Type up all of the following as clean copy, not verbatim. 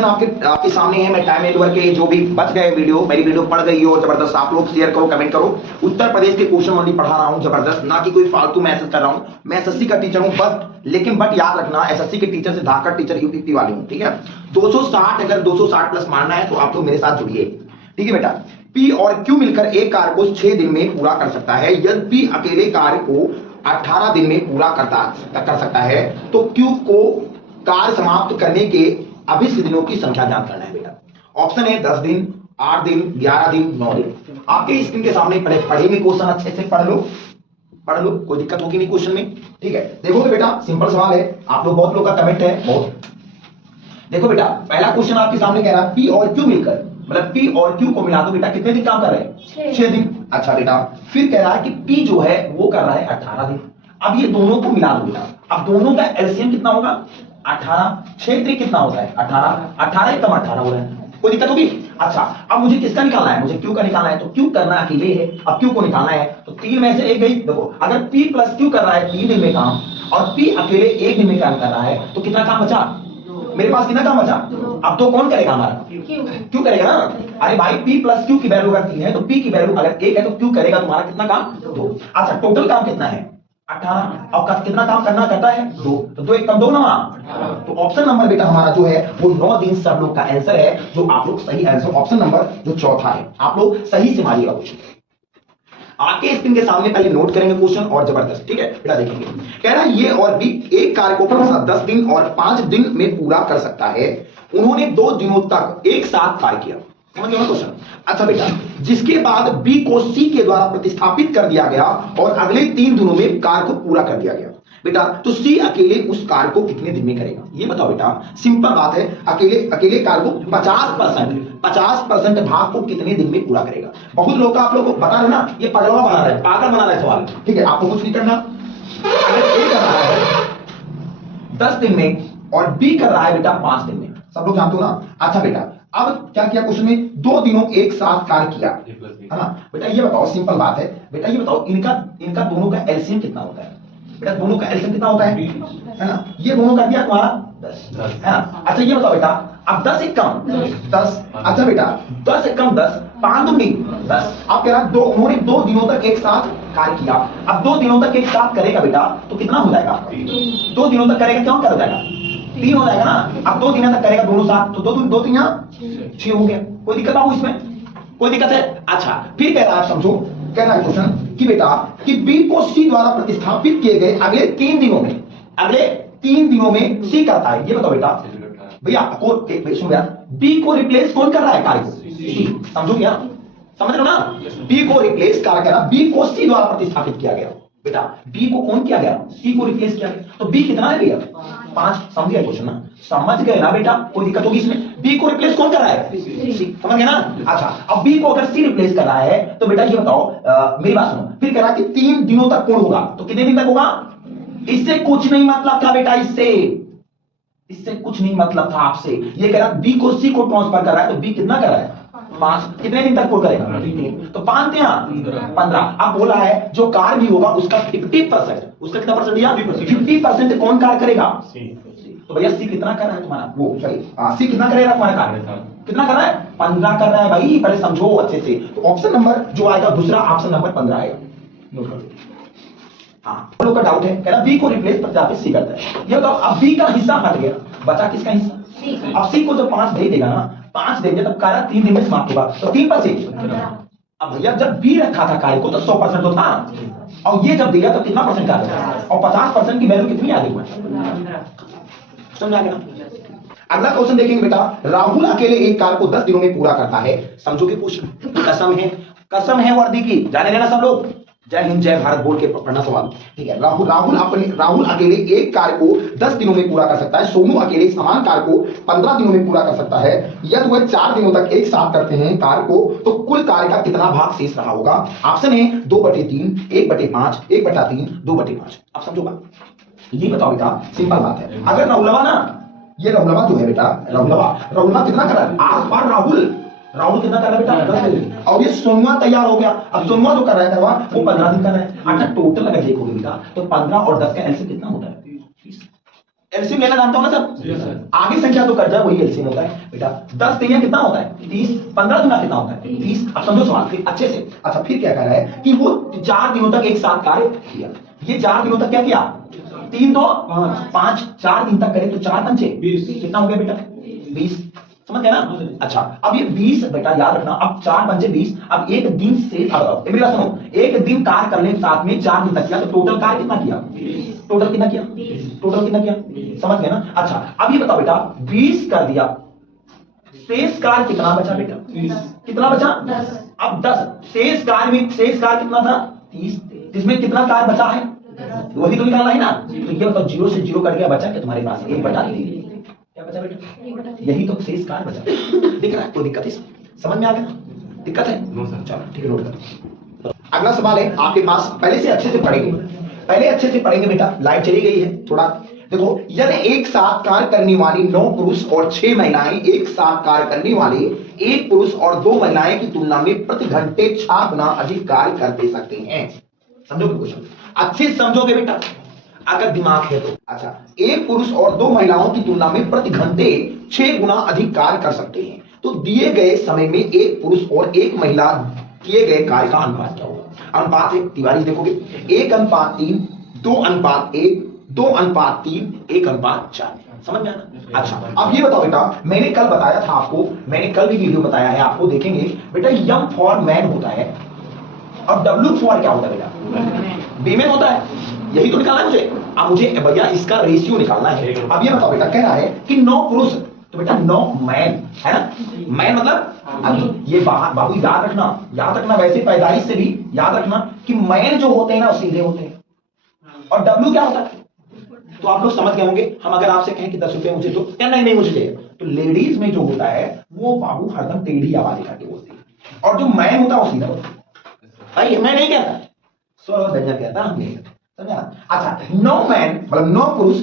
Question आपके सामने है। मैं टाइम नेटवर्क के जो भी बच गए वीडियो, मेरी वीडियो पढ़ गई हो जबरदस्त, आप लोग शेयर करो, कमेंट करो। उत्तर प्रदेश के क्वेश्चन ओनली पढ़ा रहा हूं जबरदस्त, ना कि कोई फालतू मैसेज कर रहा हूं। मैं एसएससी का टीचर हूं बट याद रखना, एसएससी के टीचर से धाकड़ टीचर यूपीपी वाले हूं, ठीक है। 260 अगर 260 प्लस मारना है तो आप लोग मेरे साथ जुड़िए, ठीक है बेटा। पी और क्यू मिलकर एक कार्य को 6 दिन में पूरा कर सकता है। यदि पी अकेले कार्य को 18 दिन में पूरा कर सकता है तो क्यू को कार्य समाप्त करने के अभिष्ट दिनों की संख्या ज्ञात करना है बेटा। ऑप्शन है 10 दिन, 8 दिन, 11 दिन, 9 दिन। आपके स्क्रीन के सामने पढ़ेंगे क्वेश्चन, अच्छे से पढ़ लो, कोई दिक्कत होगी नहीं क्वेश्चन में, ठीक है। देखोगे बेटा, सिंपल सवाल है, आप लोग बहुत लोग का कमेंट है बहुत। देखो बेटा, पहला क्वेश्चन आपके सामने कह रहा है पी और क्यू मिलकर, मतलब पी और क्यू को मिला दो बेटा, कितने दिन काम कर रहे हैं? 6 दिन। अच्छा बेटा, फिर कह रहा है कि पी जो है वो कर रहा है 18 दिन। अब ये दोनों को मिला दो बेटा, अब दोनों का एलसीएम कितना होगा? 18। 6 3 कितना होता है? 18। 18 एकदम 18 हो रहा है, कोई दिक्कत होगी? अच्छा, अब मुझे किसका निकालना है? मुझे क्यू का निकालना है, तो क्यू करना अकेले है। अब क्यू को निकालना है तो 3 में से एक गई। देखो, अगर पी प्लस क्यू कर रहा है 3 दिन में काम और पी अकेले 1 दिन में काम कर रहा है तो कितना काम बचा? मेरे पास कितना काम बचा? अब तो कौन करेगा? हमारा क्यू करेगा ना। अरे भाई, पी प्लस क्यू की वैल्यू अगर 3 है तो पी की वैल्यू अगर 1 है तो क्यू करेगा तुम्हारा कितना काम? 2। अच्छा, टोटल काम कितना है? 18। अब कितना काम करता है? 2। तो 2 1 कम 2 ना, तो ऑप्शन नंबर बेटा हमारा जो है वो 9 दिन सब लोग का आंसर है, जो आप लोग सही आंसर ऑप्शन नंबर जो चौथा है, आप लोग सही से मारिएगा क्वेश्चन। आपके स्क्रीन के सामने पहले नोट करेंगे क्वेश्चन और जबरदस्त, ठीक है बेटा। देखेंगे, कह रहा है ये और बी एक कार्य को 10 दिन और 5 दिन में पूरा कर सकता है। उन्होंने 2 दिनों तक एक साथ कार्य किया। समझ गए क्वेश्चन? अच्छा बेटा, जिसके बाद बी को सी के द्वारा प्रतिस्थापित कर दिया गया और अगले 3 दिनों में कार्य को पूरा कर दिया गया बेटा, तो सी अकेले उस कार्य को कितने दिन में करेगा? ये बताओ बेटा, सिंपल बात है। अकेले कार्य को 50% भाग को कितने दिन में पूरा करेगा? बहुत लोग का आप लोग को बता रहे ना, ये पगलवा बना रहा है, पागल बना रहा है सवाल, ठीक है। आपको कुछ नहीं करना। अगर ए कर रहा है 10 दिन में और बी कर रहा है बेटा 5 दिन में, सब लोग जानते हो ना। अच्छा बेटा, अब क्या किया क्वेश्चन में? 2 दिनों एक साथ कार्य किया, है ना बेटा। ये बताओ, सिंपल बात है बेटा, ये बताओ इनका दोनों का एलसीएम कितना होता है बेटा? दोनों का एलसीएम कितना होता है ना? ये दोनों कर दिया तुम्हारा 10, है ना। अच्छा ये बताओ बेटा, अब 10 एक कम 10। अच्छा बेटा, 10 एक कम 10, 5 दूनी 10। आप कह रहा उन्होंने 2 दिनों तक एक साथ कार्य किया। अब 2 दिनों तक एक साथ करेगा बेटा तो कितना हो जाएगा? 2 दिनों तक करेगा, क्यों कर जाएगा? 3 हो जाएगा ना। अब 2 दिनों तक करेगा दोनों साथ, तो 2 3 6 हो गया। कोई दिक्कत आओ इसमें? कोई दिक्कत है? अच्छा, फिर कह रहा है, समझो, कह रहा है क्वेश्चन कि बेटा कि बी को सी द्वारा प्रतिस्थापित किए गए अगले 3 दिनों में सी करता है। ये बताओ बेटा भैया, बी को रिप्लेस कौन कर रहा है कार्य को? सी। समझो क्या? समझ रहे हो ना? बी को रिप्लेस कर रहा, बी को सी द्वारा प्रतिस्थापित किया गया बेटा। बी को कौन किया गया? सी को रिप्लेस किया गया। तो बी कितना है भैया? 5। समझ गए क्वेश्चन ना? समझ गए ना बेटा? कोई दिक्कत होगी इसमें? बी को रिप्लेस कौन कर रहा है? सी। समझ गए ना? अच्छा, अब बी को अगर सी रिप्लेस कर रहा है तो बेटा ये बताओ, मेरी बात सुनो। फिर कह रहा है कि 3 दिनों तक कौन होगा, तो कितने दिन तक होगा? इससे कुछ नहीं मतलब था बेटा, इससे कुछ नहीं मतलब था आपसे। ये कह रहा बी को सी को ट्रांसफर कर रहा है, तो बी कितना कर रहा है? 5। कितने दिन तक पूरा करेगा? तो 5 दिया 15। अब बोला है जो कार्य भी होगा उसका 50%, उसका कितना परसेंट दिया? 50% कौन कार्य करेगा? तो भैया सी कितना कर रहा है तुम्हारा? वो सही, सी कितना करेगा तुम्हारा कार्य? कितना कर रहा है? 15 कर रहा है भाई। पहले समझो अच्छे से। तो ऑप्शन नंबर जो आएगा दूसरा, ऑप्शन नंबर 15 आएगा। नोट कर लो। हाँ, लोग का डाउट है, कह रहा बी को रिप्लेस प्रजापति सी करता है। ये तो अब बी का हिस्सा हट गया, बचा किसका हिस्सा? अब सी को जब 5 दे देगा ना, 5 देंगे तब कार्य 3 दिन में समाप्त होगा, तो 3 पर से। अब भैया जब बी रखा था कार्य को तो 100% तो था, और ये जब दिया तो कितना परसेंट कार्य था? और 50% की वैल्यू कितनी आ गई? समझ गया? अगला क्वेश्चन देखेंगे बेटा, राहुल अकेले एक कार्य को 10 दिनों में पूरा करता है। समझोगे क्वेश्चन? कसम है वर्दी की, जाने लेना सब लोग। जय हिंद जय भारत बोल के पढ़ना सवाल, ठीक है। राहुल अकेले एक कार्य को 10 दिनों में पूरा कर सकता है। सोनू अकेले समान कार्य को 15 दिनों में पूरा कर सकता है। यदि वह 4 दिनों तक एक साथ करते हैं कार्य को, तो कुल कार्य का कितना भाग शेष रहा होगा? ऑप्शन है 2/3, 1/5, 1/3, 2/5। आप समझो बात? ये बताओ बेटा, सिंपल बात है। अगर राहुलवा ना, ये राहुलवा जो है बेटा, राहुलवा कितना कर रहा है? आस पार राहुल कितना कर रहा है बेटा? 10 दिन। और ये सोनुआ तैयार हो गया। अब सोनुआ जो कर रहा है वो 15 दिन कर रहा है। अच्छा, टोटल अगर देखोगे बेटा तो 15 और 10 का एलसीएम कितना होता है? 30। एलसीएम लेना जानता हो ना सब? आगे संख्या तो कट जाए वही एलसीएम होता है बेटा। 10 3 कितना होता है? 30। 15 गुना कितना होता है? 30। अब समझो सवाल फिर अच्छे से। अच्छा फिर क्या कह रहा है कि वो 4 दिनों तक एक साथ कार्य किया। ये 4 दिनों तक क्या किया? 3 2 5 4 दिन तक करे तो 4 पंचे 20 कितना हो गया बेटा? 20। समझ गया ना? अच्छा अब ये 20 बेटा याद रखना, अब 4 पंचे 20। अब एक दिन से मेरी बात सुनो, एक दिन कार्य करने के साथ में 4 दिन तक किया तो टोटल कार्य कितना किया? टोटल कितना किया? टोटल कितना किया? समझ गया ना? अच्छा अब ये बताओ बेटा 20 कर दिया, शेष कार्य कितना बचा बेटा? कितना बचा? 10। अब 10 शेष कार्य में, शेष कार्य कितना था? 30। जिसमें कितना कार्य बचा है वही तो निकालना है ना। तो ये बताओ 0 से 0 कट गया, बचा क्या तुम्हारे पास? 1/3। क्या बचा बेटा? यही तो शेष कार्य बचा। दिख रहा है? कोई दिक्कत है? समझ में आ गया? दिक्कत है? चलो ठीक है, नोट करो। अगला सवाल है आपके पास, पहले से अच्छे से पढ़ेंगे, पहले अच्छे से पढ़ेंगे बेटा। लाइट चली गई है थोड़ा देखो। यदि एक साथ कार्य करने वाली 9 पुरुष और 6 महिलाएं एक साथ कार्य करने वाले 1 पुरुष और 2 महिलाएं की तुलना में प्रति घंटे 6 गुना अधिक कार्य कर दे सकते हैं। समझोगे क्वेश्चन? अच्छे से समझोगे बेटा अगर दिमाग है तो। अच्छा 1 पुरुष और 2 महिलाओं की तुलना में प्रति घंटे 6 गुना अधिक कार्य कर सकते हैं, तो दिए गए समय में 1 पुरुष और 1 महिला किए गए कार्य का अनुपात क्या होगा? अनुपात है तिवारी देखोगे 1:3, 2:1, 2:3, 1:4। समझ में आना? अच्छा अब ये बताओ बेटा, मैंने कल बताया था आपको, मैंने कल भी वीडियो बताया है आपको, देखेंगे बेटा यम फॉर मैन होता है और डब्ल्यू फॉर क्या होता है बेटा? वीमेन होता है। यही तो निकालना है मुझे। अब मुझे भैया इसका रेशियो निकालना है। अब ये बताओ बेटा, कह रहा है कि 9 पुरुष तो बेटा 9 मैन है ना। मैन मतलब अभी ये बाबू याद रखना वैसे पैदाइश से भी याद रखना कि मैन जो होते हैं ना सीधे होते हैं, और डब्ल्यू क्या होता है? तो आप लोग समझ गए होंगे। हम अगर आपसे कहें कि 10 रुपए मुझे तो क्या नहीं मुझे चाहिए, तो लेडीज में जो होता है वो बाबू हरदम टेढ़ी आवाज करके बोलती है, और जो मैन होता है वो सीधा होता है। भाई मैं नहीं कहता, कहता हम नहीं कहते। अच्छा 9 मैन मतलब 9 पुरुष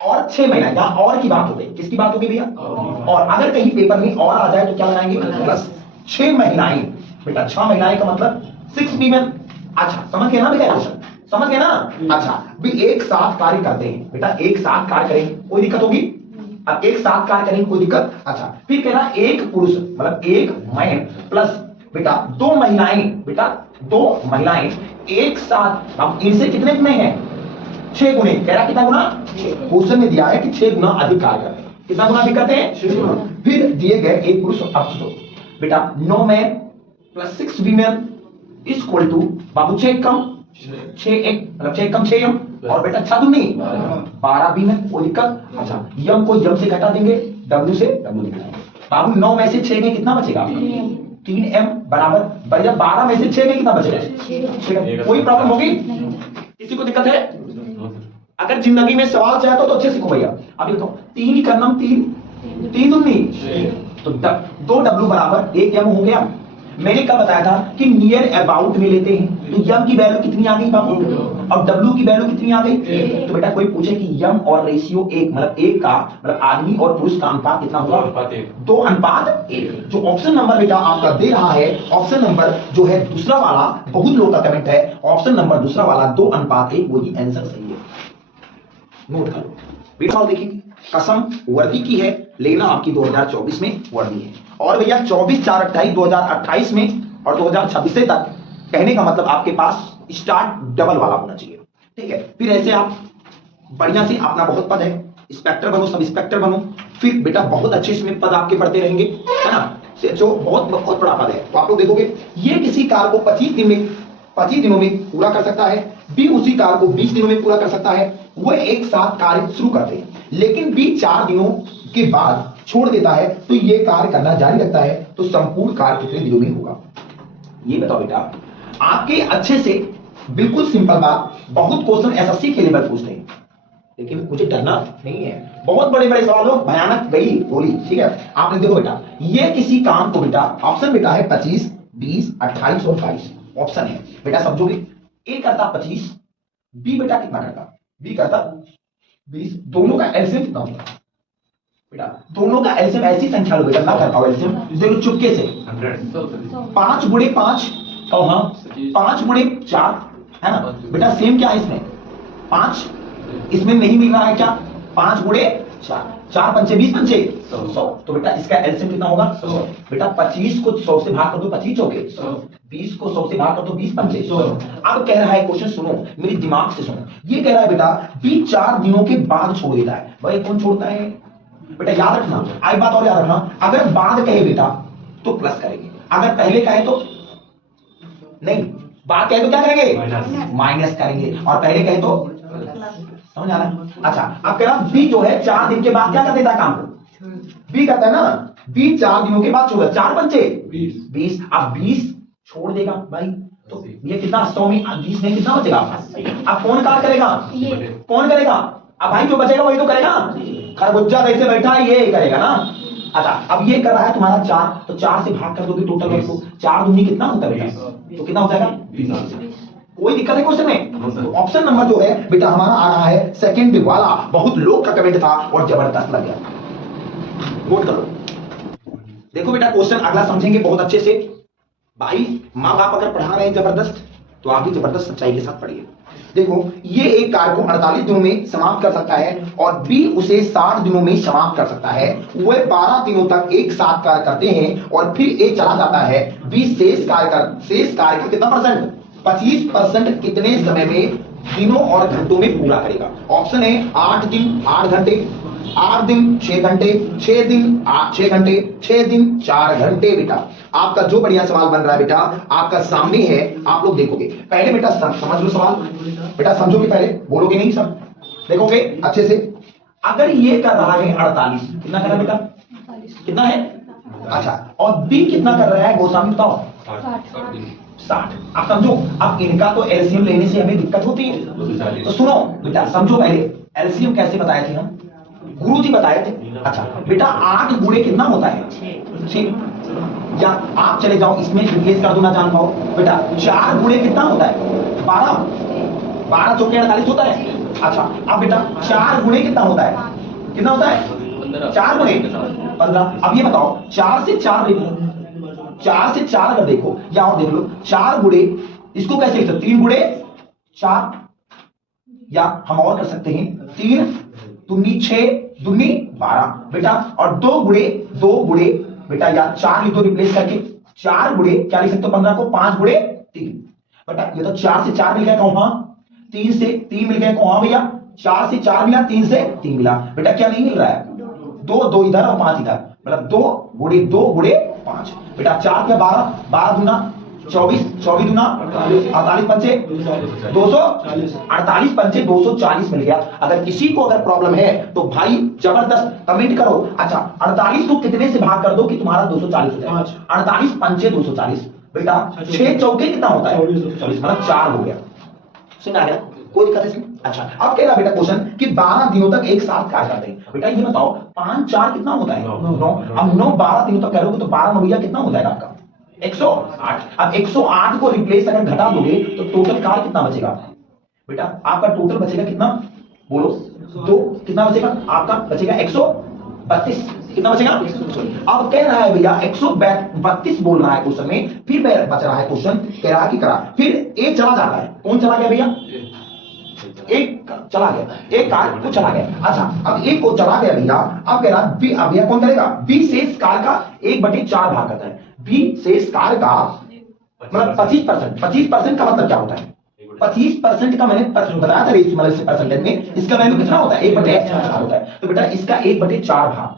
और 6 महिला, यहां और की बात हो गई। किसकी बात होगी भैया? और अगर कहीं पेपर में और आ जाए तो क्या लगाएंगे? प्लस 6 महिलाएं बेटा। 6 महिलाएं का मतलब 6 वीमेन। अच्छा समझ गए ना बेटा? क्वेश्चन समझ गए ना? अच्छा भी एक साथ कार्य करते हैं बेटा, एक साथ कार्य करेंगे कोई दिक्कत होगी? अब एक साथ कार्य करेंगे कोई दिक्कत? अच्छा फिर कह रहा 1 पुरुष मतलब 1 मैन प्लस बेटा 2 महिलाएं बेटा, 2 महिलाएं एक साथ। अब इनसे कितने गुने हैं? 6 गुने। कह रहा कितना गुना? क्वेश्चन में दिया है कि 6 गुना अधिक कार्य करते हैं। कितना गुना अधिक करते हैं? 6 गुना। फिर दिए गए 1 पुरुष। अब तो बेटा 9 man plus 6 women equal to बाबू 6 कम 6 1 मतलब 6 कम 6 यम, और बेटा 6 दूनी 12 वीमेन। कोई दिक्कत? अच्छा यम को यम से घटा देंगे, डब्ल्यू से डब्ल्यू निकालेंगे। बाबू 9 में से 6 में कितना बचेगा? 3m बराबर भैया 12 में से 6 में कितना बचेगा? कोई प्रॉब्लम होगी? किसी को दिक्कत है? अगर जिंदगी में सवाल चाहते हो तो अच्छे सीखो भैया। अभी तो 3 का नाम 3 दूनी तो 2 डब्ल्यू बराबर 1 यम हो गया। मैंने कल बताया था कि नियर अबाउट में लेते हैं तो यम की वैल्यू कितनी आ गई बाबू, और डब्ल्यू की वैल्यू कितनी आ गई? तो बेटा कोई पूछे कि यम और रेशियो 1 मतलब 1 का मतलब आदमी और पुरुष का अनुपात कितना होगा? 2:1। जो ऑप्शन नंबर बेटा आपका दे रहा है, ऑप्शन नंबर जो है दूसरा वाला, बहुत लोगों का कमेंट है ऑप्शन नंबर दूसरा वाला 2:1 वही आंसर सही है। नोट कर लो बेटा। देखिए कसम वर्दी की है, लेना आपकी 2024 में वर्दी है, और भैया 24/4/28 2028 में और 2026 से तक, कहने का मतलब आपके पास स्टार्ट डबल वाला होना चाहिए। ठीक है, फिर ऐसे आप बढ़िया से अपना बहुत पद है, इंस्पेक्टर बनो, सब इंस्पेक्टर बनो, फिर बेटा बहुत अच्छे इसमें पद आपके पढ़ते रहेंगे, है ना। जो बहुत बड़ा पद है, तो आप लोग देखोगे ये किसी कार्य को 25 दिनों में पूरा कर सकता है, बी उसी कार्य को 20 दिनों में पूरा कर सकता है। वो एक साथ कार्य शुरू करते हैं, लेकिन बी 4 दिनों के बाद छोड़ देता है, तो ये कार्य करना जारी रखता है, तो संपूर्ण कार्य कितने दिनों में होगा? ये बताओ बेटा। आपके अच्छे से बिल्कुल सिंपल बात, बहुत क्वेश्चन एसएससी के लेवल पूछते हैं, लेकिन मुझे डरना नहीं है। बहुत बड़े बड़े सवालों भयानक गई बोली, ठीक है। आपने देखो बेटा, ये किसी काम को बेटा, ऑप्शन बेटा है 25, 20, 28 और 22 ऑप्शन है बेटा, समझोगे। ए करता 25, बी बेटा कितना करता? बी करता 20। दोनों का एलसीएम कितना होता है बेटा? दोनों का एलसीएम ऐसी संख्या लो बेटा, ना कर पाओ एलसीएम, देखो चुपके से 5 गुणे 5 और हाँ 5 गुणे 4 है ना बेटा। सेम क्या है इसमें? 5 इसमें नहीं मिल रहा है क्या? 5 गुणे 4, 4 पंचे 20 पंचे 100। तो बेटा इसका एलसीएम कितना होगा 100। बेटा 25 को 100 से भाग कर दो 25 चौके 20 को 100 से भाग कर दो 20 पंचे 100। अब कह रहा है क्वेश्चन सुनो मेरे दिमाग से सुनो, ये कह रहा है बेटा बी 4 दिनों के बाद छोड़ देता है। भाई कौन छोड़ता है बेटा, याद रखना एक बात और याद रखना, अगर बाद कहे बेटा तो प्लस करेंगे, अगर पहले कहे तो नहीं, बाद कहे तो क्या करेंगे माइनस करेंगे, और पहले कहे तो समझ आ रहा है। अच्छा अब कह रहा बी जो है 4 दिन के बाद क्या कर देता है काम को, बी करता है ना, बी 4 दिनों के बाद छोड़, 4 पंचे 20, अब 20 छोड़ देगा भाई, तो ये कितना 100 में 20 में कितना बचेगा। अब कौन कार करेगा, कौन करेगा, अब भाई जो बचेगा वही तो करेगा, खरबूजा कैसे बैठा है ये करेगा ना। अच्छा अब ये कर रहा है तुम्हारा 4, तो 4 से भाग कर दोगे टोटल वर्क को, 4 दूनी कितना होता है बेटा, तो कितना हो जाएगा 20। कोई दिक्कत है क्वेश्चन में। तो ऑप्शन नंबर जो है बेटा हमारा आ रहा है सेकंड वाला, बहुत लोग का कमेंट था और जबरदस्त लग गया, नोट करो। देखो बेटा क्वेश्चन अगला समझेंगे बहुत अच्छे से। भाई माँ बाप अगर पढ़ा रहे हैं जबरदस्त, तो आप भी जबरदस्त सच्चाई के साथ पढ़िए। देखो ये एक कार्य को 48 दिनों में समाप्त कर सकता है और बी उसे 60 दिनों में समाप्त कर सकता है। वह 12 दिनों तक एक साथ कार्य करते हैं और फिर ए चला जाता है। बी शेष कार्य का कितना परसेंट, 25% कितने समय में, दिनों और घंटों में पूरा करेगा। ऑप्शन है 8 दिन 8 घंटे, 8 दिन 6 घंटे, 6 दिन 6 घंटे, 6 दिन 4 घंटे। बेटा आपका जो बढ़िया सवाल बन रहा है बेटा आपका सामने है, आप लोग देखोगे। पहले बेटा समझ लो सवाल, बेटा समझोगे पहले, बोलोगे नहीं, सब देखोगे अच्छे से। अगर ये कर रहा है 48, कितना कर रहा है बेटा, कितना है, अच्छा, और बी कितना कर रहा है गोस्वामी बताओ 60। आप समझो, अब इनका तो एलसीएम लेने से हमें दिक्कत होती है, तो सुनो बेटा समझो पहले एलसीएम कैसे बताए थे हम, गुरु जी बताए थे। अच्छा बेटा 8 गुणे कितना होता है 6, या आप चले जाओ इसमें रिप्लेस कर दो ना जान पाओ बेटा, 4 गुणे कितना होता है 12, 12 चौके 48 होता है। अच्छा अब बेटा 4 गुणे कितना होता है, कितना होता है 4 गुणे 15। अब ये बताओ 4 से 4 अगर देखो या और देख लो, 4 गुणे इसको कैसे लिख सकते, 3 गुणे 4, या हम और कर सकते हैं 3 दूनी 6 दूनी 12 बेटा, और 2 गुणे बेटा, या 4 लिख दो रिप्लेस करके, 4 गुणे क्या लिख सकते हो 15 को, 5 गुणे 3 बेटा, ये तो 4 से 4 मिल गया कौन, हाँ 3 से 3 मिल गया कौन, हाँ भैया 4 से 4 मिला, 3 से 3 मिला बेटा, क्या नहीं मिल रहा है 2 इधर और 5 इधर, मतलब 2 गुणे 5 बेटा, 4 क्या 12, 12 दूना 24, 24 दूना 48 पंचे 240, 48 पंचे 240 मिल गया। अगर किसी को अगर प्रॉब्लम है तो भाई जबरदस्त कमेंट करो। अच्छा 48 को कितने से भाग कर दो कि तुम्हारा 240 हो जाए, 48 पंचे 240 बेटा, 6 चौके कितना होता है 40, मतलब 4 हो गया, सुन आ गया, कोई दिक्कत इसमें। अच्छा अब कह रहा बेटा क्वेश्चन कि 12 दिनों तक एक साथ कार्य करते हैं। बेटा ये बताओ 5 4 कितना होता है 9, अब 9 12 दिनों तक करोगे तो 12 9 कितना हो जाएगा आपका 108। अब 108 को रिप्लेस अगर घटा दोगे तो टोटल कार्य कितना बचेगा बेटा, आपका टोटल बचेगा कितना बोलो, 2 कितना बचेगा आपका, बचेगा 132, कितना बचेगा। अब कह रहा है भैया 132 बोल रहा है क्वेश्चन में, फिर बच रहा है क्वेश्चन, कह रहा है कि करा, फिर एक चला जाता है, कौन चला गया भैया, एक चला गया, एक कार्य को चला गया। अच्छा अब एक को चला गया भैया, अब कह रहा बी, अब भैया कौन करेगा, बी शेष कार्य का 1/4 भाग करता है। बी शेष कार्य का मतलब 25% का मतलब क्या होता है, 25% का मैंने बताया था रेशियो मतलब परसेंटेज में, इसका वैल्यू कितना होता है 1/4 होता है। तो बेटा इसका 1/4 भाग,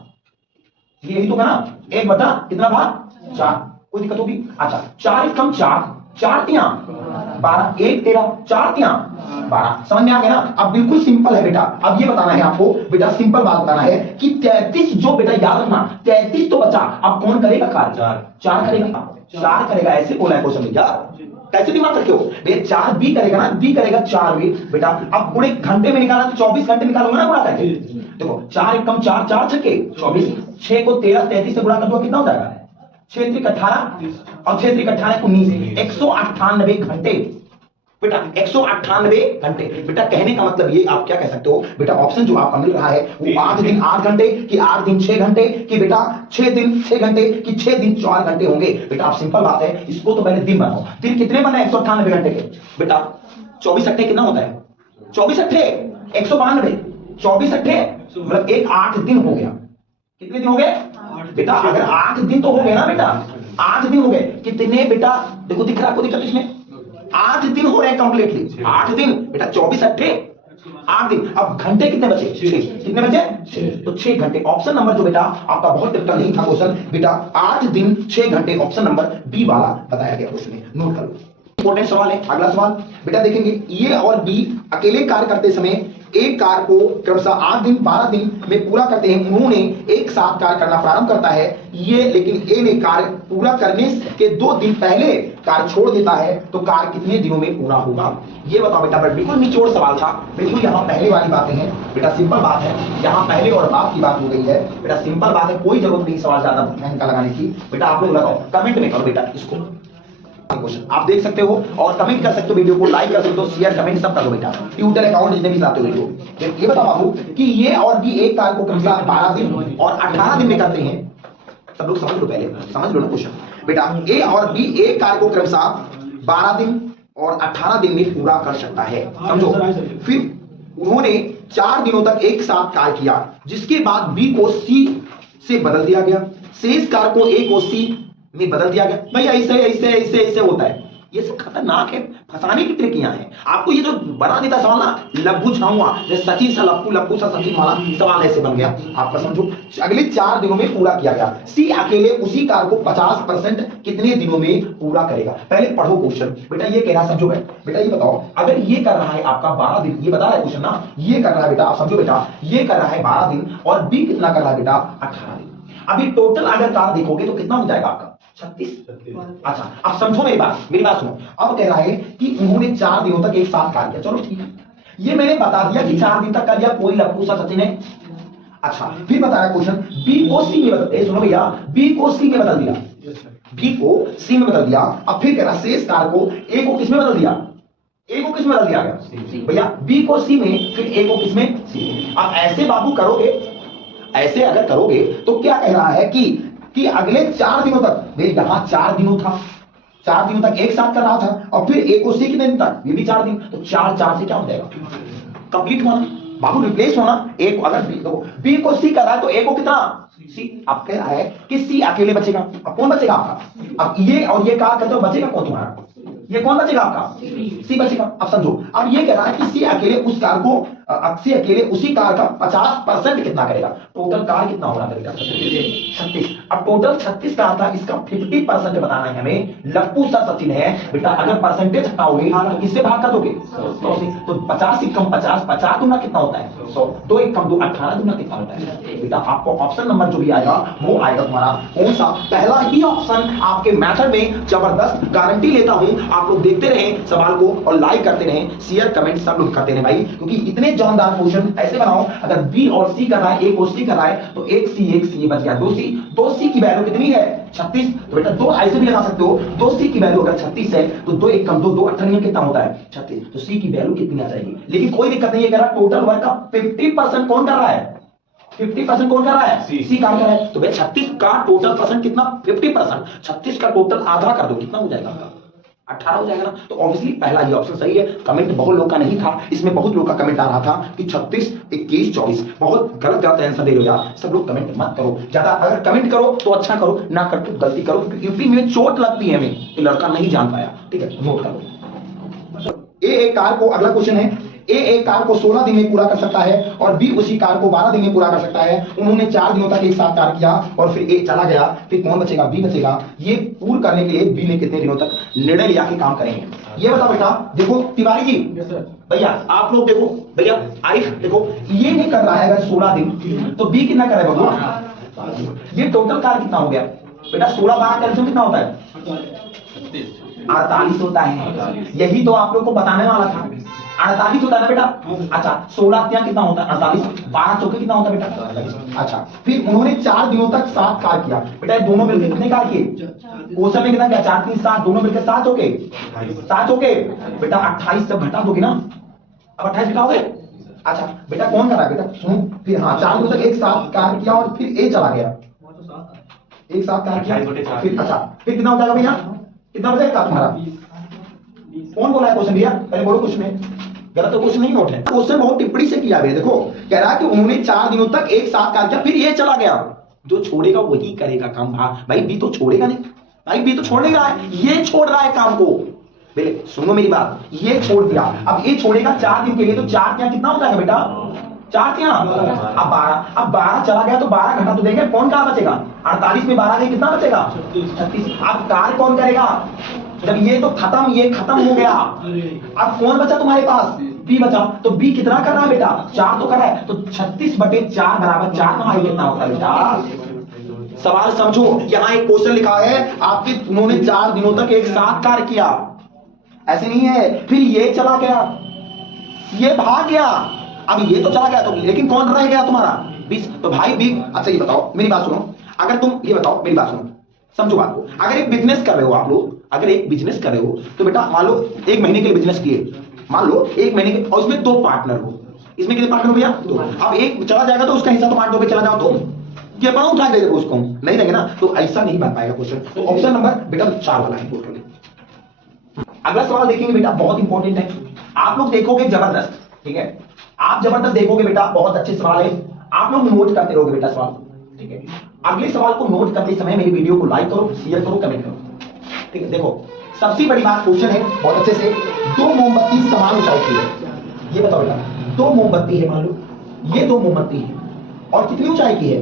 यही तो ना 1 बटा कितना भाग 4, कोई दिक्कत होगी। अच्छा 4 कम 4, 4 तिया 12, 1 13, 4 तिया 12, समझ में आ गया ना। अब बिल्कुल सिंपल है बेटा, अब ये बताना है आपको बेटा, सिंपल बात बताना है कि 33 जो बेटा याद रखना 33 तो बचा, अब कौन करेगा कार्य, 4 करेगा, 4 करेगा, ऐसे बोला है क्वेश्चन में यार, कैसे दिमाग रखे हो भैया, 4 बी करेगा ना, बी करेगा 4 बी बेटा। अब पूरे घंटे में निकाला तो 24 घंटे निकालोगे ना गुणा करके, देखो 4 1 कम 4, 4 छक्के 24, 6 को 13 33 से गुणा कर दो कितना हो जाएगा, 6 3 18 और 6 3 18 19, 198 घंटे बेटा, 198 घंटे बेटा। कहने का मतलब ये आप क्या कह सकते हो बेटा, ऑप्शन जो आपका मिल रहा है वो 8 दिन 8 घंटे कि 8 दिन 6 घंटे कि बेटा 6 दिन 6 घंटे कि 6 दिन 4 घंटे होंगे बेटा। आप सिंपल बात है, इसको तो पहले दिन बनाओ, दिन कितने बने 198 घंटे के बेटा, 24 अट्ठे कितना होता है, 24 अट्ठे 192, 24 अट्ठे मतलब एक 8 दिन हो गया। कितने दिन हो गए बेटा? अगर 8 दिन तो हो गए ना बेटा, 8 दिन हो गए। कितने बेटा? देखो दिख रहा है आपको दिक्कत इसमें? 8 दिन हो रहे हैं कंप्लीटली। 8 दिन बेटा, 24 अट्ठे 8 दिन। अब घंटे कितने बचे? 6। कितने बचे? 6। तो 6 घंटे। ऑप्शन नंबर जो बेटा आपका बहुत टिपिकल नहीं था क्वेश्चन बेटा, 8 दिन 6 घंटे, ऑप्शन नंबर बी वाला बताया गया क्वेश्चन में। नोट कर लो, इंपॉर्टेंट सवाल है। अगला सवाल बेटा देखेंगे, ए और बी अकेले कार्य करते समय एक कार्य को क्रमशः 8 दिन 12 दिन में पूरा करते हैं। उन्होंने एक साथ कार्य करना प्रारंभ करता है ये, लेकिन ए ने कार्य पूरा करने के 2 दिन पहले कार्य छोड़ देता है, तो कार्य कितने दिनों में पूरा होगा? ये बताओ बेटा। बट बिल्कुल निचोड़ सवाल था बिल्कुल। यहाँ पहले वाली बातें हैं बेटा, सिंपल बात है। यहाँ पहले और बाद की बात हो गई है बेटा, सिंपल बात है, कोई जरूरत नहीं सवाल ज्यादा ध्यान का लगाने की। बेटा आप लोग लगाओ, कमेंट में करो बेटा इसको क्वेश्चन आप देख सकते हो और कमेंट कर सकते हो, वीडियो को लाइक कर सकते हो, शेयर कमेंट सब कर दो बेटा। ट्विटर अकाउंट जितने भी चलाते हो वीडियो। ये बताओ बाबू कि ये और भी एक कार्य को क्रमशः 12 दिन और 18 दिन में करते हैं। सब लोग समझ लो, पहले समझ लो ना क्वेश्चन बेटा। ए और बी एक कार्य को क्रमशः 12 दिन और 18 दिन में पूरा कर सकता है, समझो। फिर उन्होंने 4 दिनों तक एक साथ कार्य किया, जिसके बाद बी को सी से बदल दिया गया, शेष कार्य को ए को सी में बदल दिया गया। भाई ऐसे ऐसे ऐसे ऐसे होता है। ये सब खतरनाक है, फंसाने की ट्रिकियां हैं। आपको ये जो बना देता सवाल ना, लब्बू छाऊंगा, जैसे सचिन सा लप्पू, लप्पू सा सचिन वाला सवाल ऐसे बन गया आपका, समझो। अगले 4 दिनों में पूरा किया गया। सी अकेले उसी कार्य को 50% कितने दिनों में पूरा करेगा? पहले पढ़ो क्वेश्चन बेटा। ये कह रहा है, समझो बेटा, ये बताओ अगर ये कर रहा है आपका 12 दिन, ये बता रहा है क्वेश्चन ना, ये कर रहा है बेटा, आप समझो बेटा, ये कर रहा है 12 दिन और बी कितना कर रहा है बेटा? 18 दिन। अभी टोटल अगर कार्य देखोगे तो कितना हो जाएगा आपका? 36। अच्छा अब समझो मेरी बात सुनो। अब कह रहा है कि उन्होंने 4 दिनों तक एक साथ कार्य किया। चलो ठीक है, ये मैंने बता दिया कि 4 दिन तक कर लिया, कोई लप्पू सा सचिन है। अच्छा फिर बताया क्वेश्चन, बी को सी में बदल, सुनो भैया, बी को सी में बदल दिया, बी को सी में बदल दिया। अब फिर कह रहा शेष कार्य को ए को किस में बदल दिया? ए को किस में बदल दिया गया भैया? बी को सी में, फिर ए को किस में? सी। अब ऐसे बाबू करोगे, ऐसे अगर करोगे तो क्या कह रहा है कि अगले 4 दिनों तक, भाई यहां 4 दिनों था, 4 दिनों तक एक साथ कर रहा था, और फिर एक को सी कितने दिन तक? ये भी 4 दिन। तो 4 से क्या हो जाएगा? कंप्लीट होना बाबू, रिप्लेस होना। एक अगर बी को सी कर रहा है तो ए को कितना? सी। आप कह रहा है कि सी अकेले बचेगा। अब कौन बचेगा आपका? अब ये और ये कार्य करते हो, बचेगा कौन तुम्हारा? ये कौन बचेगा आपका? सी बचेगा। अब समझो, अब ये कह रहा है कि सी अकेले उस कार्य को, सी अकेले उसी कार्य का 50% कितना करेगा? टोटल कार्य कितना होगा करेगा? 36। अब टोटल 36 का था, इसका 50% बताना है हमें। लप्पू सा सचिन है बेटा, अगर परसेंटेज हटाओगे तो किससे भाग कर दोगे? 100 से। तो 50 से कम 50, 50 दूना कितना होता है? 100। 2 1 कम 2, 18 दूना कितना होता है बेटा? आपको ऑप्शन नंबर जो भी आएगा वो आएगा तुम्हारा कौन सा? पहला ही ऑप्शन आपके मेथड में जबरदस्त गारंटी लेता हूं। आप लोग देखते रहे सवाल को और लाइक करते रहे, शेयर कमेंट सब लोग करते रहे भाई, क्योंकि इतने जानदार क्वेश्चन ऐसे बनाओ। अगर बी और सी कर रहा है, ए को सी कर रहा है, तो एक सी बच गया 2C की वैल्यू कितनी है? 36। तो बेटा 2 ऐसे भी लगा सकते हो, 2C की वैल्यू अगर 36 है तो 2 1 कम 2, 2 18 कितना होता है? 36। तो सी की वैल्यू कितनी आ जाएगी? लेकिन कोई दिक्कत नहीं है, कह रहा टोटल वर्क का 50% कौन कर रहा है? 50% कौन कर रहा है? सी काम कर रहा है। तो भाई 36 का टोटल परसेंट कितना? 50%। 36 का टोटल आधा कर दो, कितना हो जाएगा आपका? 18 हो जाएगा ना। तो ऑब्वियसली पहला ये ऑप्शन सही है। कमेंट बहुत लोग का नहीं था, इसमें बहुत लोग का कमेंट आ रहा था कि 36 21 24। बहुत गलत आंसर दे रहे हो यार, सब लोग कमेंट मत करो ज्यादा। अगर कमेंट करो तो अच्छा करो, ना कर तो गलती करो, क्योंकि यूपी में चोट लगती है हमें, ये लड़का नहीं जान पाया। ठीक है, नोट करो। ए कार को, अगला क्वेश्चन है, ए एक कार्य को 16 दिन में पूरा कर सकता है और बी उसी कार्य को 12 दिन में पूरा कर सकता है। उन्होंने 4 दिनों तक एक साथ कार्य किया और फिर ए चला गया, फिर कौन बचेगा? बी बचेगा। ये पूर्ण करने के लिए बी ने कितने दिनों तक निर्णय लिया कि काम करेंगे? ये बताओ बेटा। देखो तिवारी जी भैया, आप लोग देखो भैया, आरिफ देखो, ये नहीं कर रहा है अगर 16 दिन, तो बी कितना कर रहा है बाबू? ये टोटल कार्य कितना हो गया बेटा? 16 12 कैल्सियम कितना होता है? 48 होता है। यही तो आप लोग को बताने वाला था, 48 होता है ना बेटा। अच्छा 16 कितना होता है? 48। 12 चौके कितना होता है बेटा? अच्छा फिर उन्होंने 4 दिनों तक साथ कार्य किया बेटा। दोनों मिलकर कितने कार्य किए? क्वेश्चन में कितना किया? 4 3 7, दोनों मिलकर 7 चौके 7 चौके बेटा। 28 जब घटा दोगे ना, अब 28 घटाओगे। अच्छा बेटा कौन कर रहा है बेटा? सुनो, फिर हाँ 4 दिनों तक एक साथ कार्य किया और फिर ए चला गया, एक साथ कार्य किया फिर। अच्छा फिर कितना हो जाएगा भैया? कितना बचेगा तुम्हारा? कौन बोला है क्वेश्चन भैया? पहले बोलो कुछ में। गलत तो क्वेश्चन नहीं नोट है, क्वेश्चन बहुत टिप्पणी से किया है। देखो कह रहा है कि उन्होंने 4 दिनों तक एक साथ कार्य किया, फिर ये चला गया। जो छोड़ेगा वही करेगा काम। भाई बी तो छोड़ेगा नहीं, भाई बी तो छोड़ नहीं रहा है, ये छोड़ रहा है काम को। सुनो मेरी बात, ये छोड़ दिया, अब ये छोड़ेगा 4 दिन के लिए, तो 4 क्या कितना हो जाएगा बेटा? 4 क्या? अब 12, अब 12 चला गया तो 12 घंटा तो देंगे, कौन कहां बचेगा? 48 में 12 गई कितना बचेगा? 36। अब कार्य कौन करेगा? जब ये तो खत्म, ये खत्म हो गया, अब कौन बचा तुम्हारे पास? बी बचा। तो बी कितना कर रहा है बेटा? 4 तो कर रहा है, तो 36/4 बराबर 4 का कितना होता है बेटा? सवाल समझो, यहां एक क्वेश्चन लिखा है आपके, उन्होंने 4 दिनों तक एक साथ कार्य किया, ऐसे नहीं है। फिर ये चला गया, ये भाग गया, अब ये तो चला गया, तो लेकिन कौन रह गया तुम्हारा? 20। तो भाई बी, अच्छा ये बताओ मेरी बात सुनो, अगर तुम ये बताओ मेरी बात सुनो, समझो बात को। अगर एक बिजनेस कर रहे हो आप लोग, अगर एक बिजनेस कर रहे हो तो बेटा मान लो 1 महीने के लिए बिजनेस किए, मान लो 1 महीने के, और उसमें 2 पार्टनर हो। इसमें कितने पार्टनर हो भैया? 2। अब एक चला जाएगा तो उसका हिस्सा तो बांट दोगे, चला जाओ तो क्या बड़ा उठा दे देगा उसको, नहीं देंगे ना, तो ऐसा नहीं बन पाएगा क्वेश्चन। तो ऑप्शन नंबर बेटा 4 वाला है टोटल। अगला सवाल देखेंगे बेटा, बहुत इंपॉर्टेंट है, आप लोग देखोगे जबरदस्त, ठीक है, आप जबरदस्त देखोगे बेटा, बहुत अच्छे सवाल है, आप लोग नोट करते रहोगे बेटा सवाल, ठीक है। अगले सवाल को नोट करते समय मेरी वीडियो को लाइक करो, शेयर करो, कमेंट करो, ठीक है। देखो सबसे बड़ी बात क्वेश्चन है बहुत अच्छे से, 2 मोमबत्ती समान ऊंचाई की है, ये बताओ बेटा, 2 मोमबत्ती है, मान लो ये 2 मोमबत्ती है, और कितनी ऊंचाई की है?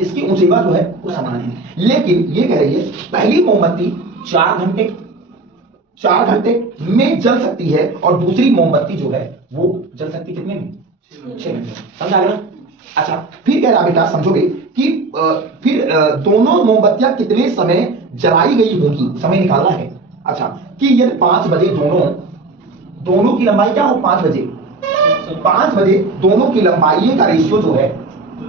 इसकी ऊंचाई जो है वो समान है, लेकिन ये कह रही है पहली मोमबत्ती 4 घंटे में जल सकती है, और दूसरी मोमबत्ती जो है वो जल सकती कितने में? 6 घंटे। समझ आ गया? अच्छा फिर कह रहा बेटा समझोगे कि फिर दोनों मोमबत्तियां कितने समय जलाई गई होंगी, समय निकालना है। अच्छा कि यदि 5 बजे दोनों की लंबाई क्या हो? 5 बजे 5 बजे दोनों की लंबाई का रेशियो जो है,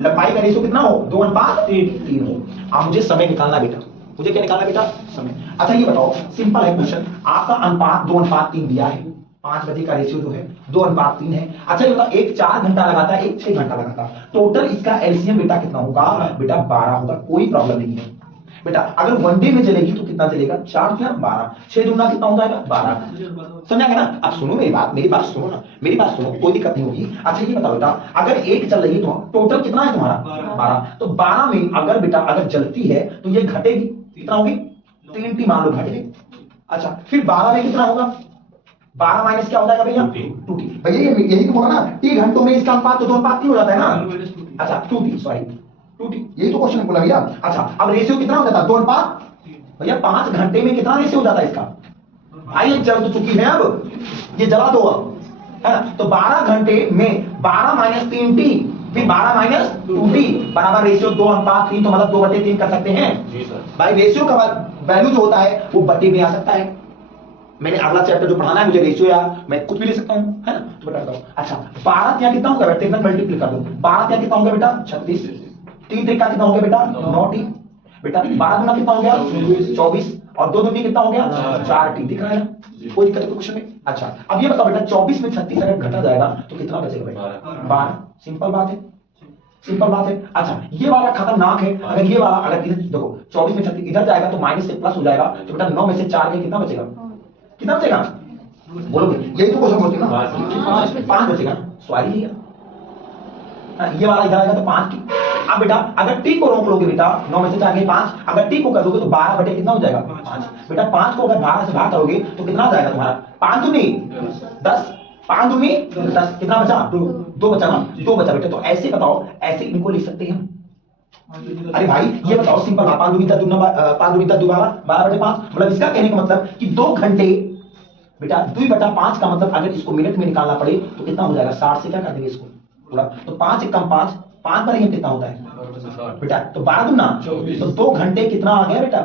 लंबाई का रेशियो कितना हो? 2:3 हो। अब मुझे समय निकालना बेटा, मुझे क्या निकालना बेटा? समय। अच्छा ये बताओ, सिंपल है क्वेश्चन, आपका अनुपात 2:3 दिया है, 5 बजे का रेशियो जो है 2:3 है। अच्छा ये बताओ, एक 4 घंटा लगाता है, एक 6 घंटा लगाता है, टोटल इसका एलसीएम बेटा कितना होगा? बेटा 12 होगा, कोई प्रॉब्लम नहीं है बेटा। अगर 1 डे में चलेगी तो कितना चलेगा? 4 क्या 12, 6 दूना कितना हो जाएगा? 12। समझा गया ना? अब सुनो मेरी बात सुनो ना, मेरी बात सुनो, कोई दिक्कत नहीं होगी। अच्छा ये बताओ बेटा, अगर एक चल रही है तो टोटल कितना है तुम्हारा? 12। तो 12 में अगर बेटा अगर जलती है तो ये घटेगी, कितना होगी? 3t मान लो घट गई। अच्छा फिर 12 में कितना होगा? 12 माइनस क्या हो जाएगा भैया? 2t। भैया यही तो बोला ना, t घंटों में इसका अनुपात तो 2:3 हो जाता है ना। अच्छा 2t, सॉरी 2t, यही तो क्वेश्चन बोला भैया। अच्छा अब रेशियो कितना हो जाता है? 2:3। भैया 5 घंटे में कितना रेशियो हो जाता है इसका? भाई ये जल तो चुकी है, अब ये जला दो अब, है ना। तो 12 घंटे में 12 माइनस 3t, फिर 12 माइनस 2t बराबर रेशियो 2:3, तो मतलब 2/3 कर सकते हैं भाई। रेशियो का वैल्यू जो होता है वो बटे में आ सकता है। मैंने अगला चैप्टर जो पढ़ाना है मुझे रेशियो या मैं कुछ भी ले सकता हूं, है ना, तो बता दो। अच्छा 12 क्या कितना होगा बेटा? मल्टीप्लाई कर दो, 12 क्या कितना होगा बेटा? 36। 3 त्रिका कितना हो गया बेटा? 9t बेटा। 12 गुना कितना हो गया? 24, और 2 दूनी कितना हो गया? 4t। दिख रहा है? कोई दिक्कत है क्वेश्चन में? अच्छा अब ये बताओ बेटा, 24 में 36 अगर घटा जाएगा तो कितना बचेगा बेटा? 12। सिंपल बात है, सिंपल बात है। अच्छा ये वाला खतरनाक है, अगर ये वाला अगर इधर देखो 24 में 36 इधर जाएगा तो माइनस से प्लस हो जाएगा, तो बेटा 9 में से 4 के कितना बचेगा? कितना बचेगा? बोलोगे? यही तो क्वेश्चन बोलते ना, 5 बचेगा। सॉरी ये वाला इधर आएगा तो 5 की। अब बेटा अगर t को रोक लोगे बेटा, 9 में से 4 गए 5, अगर t को कर दोगे तो 12 बटे कितना हो जाएगा? 5। बेटा 5 को अगर 12 से भाग करोगे तो कितना आ जाएगा तुम्हारा? 5 दूनी 10, 5 दूनी 10, कितना बचा? 2 बचा ना, 2 बचा बेटा। तो ऐसे बताओ, ऐसे इनको लिख सकते हैं। अरे भाई ये बताओ सिंपल, 5 दूनी 10 दूना 5 दूनी 10 12, 12/5, मतलब इसका कहने का मतलब कि 2 घंटे बेटा 2/5 का मतलब अगर इसको मिनट में निकालना पड़े तो कितना हो जाएगा? 60 से क्या कर देंगे इसको पूरा, तो 5 एक कम 5, 5 पर कितना होता है बेटा? तो 12 दूना, तो 2 घंटे कितना आ गया बेटा?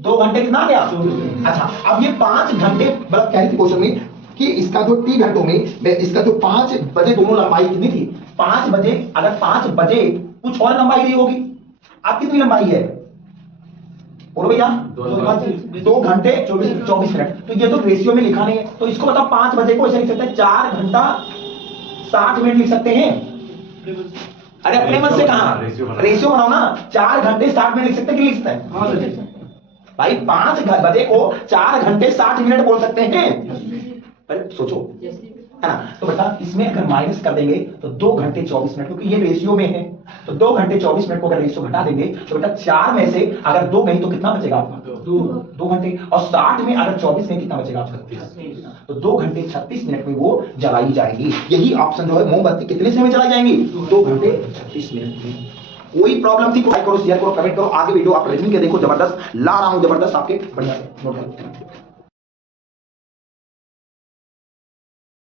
2 घंटे कितना आ गया? अच्छा अब ये 5 घंटे मतलब कह रही थी क्वेश्चन में कि इसका जो t घंटों में इसका जो 5 बजे दोनों लंबाई कितनी थी? 5 बजे, अगर 5 बजे कुछ और लंबाई दी होगी, आप कितनी लंबाई है बोलो भैया? 2 घंटे 24 मिनट। तो ये तो रेशियो में लिखा नहीं है, तो इसको मतलब 5 बजे को ऐसे लिख सकते हैं 4 घंटा 60 मिनट लिख सकते हैं। अरे अपने मन से कहा रेशियो बनाओ ना, 4 घंटे 60 मिनट लिख सकते हैं कि लिख सकते हैं भाई? 5 बजे को 4 घंटे 60 मिनट बोल सकते हैं। अरे सोचो है ना। तो बेटा इसमें अगर माइनस कर देंगे तो 2 घंटे 24 मिनट, क्योंकि ये रेशियो में है, तो 2 घंटे 24 मिनट को अगर रेशियो घटा देंगे तो बेटा 4 में से अगर 2 गई तो कितना बचेगा आपका? 2 घंटे। और 60 में अगर 24 में कितना बचेगा आपका? 36। तो 2 घंटे 36 मिनट में वो जलाई जाएगी। यही ऑप्शन जो है, मोमबत्ती कितने समय में जलाई जाएंगी? 2 घंटे 36 मिनट में। कोई प्रॉब्लम थी, लाइक करो, शेयर करो, कमेंट करो। आगे वीडियो आप रीजनिंग के देखो, जबरदस्त ला रहा हूं, जबरदस्त आपके बढ़िया से नोट करो।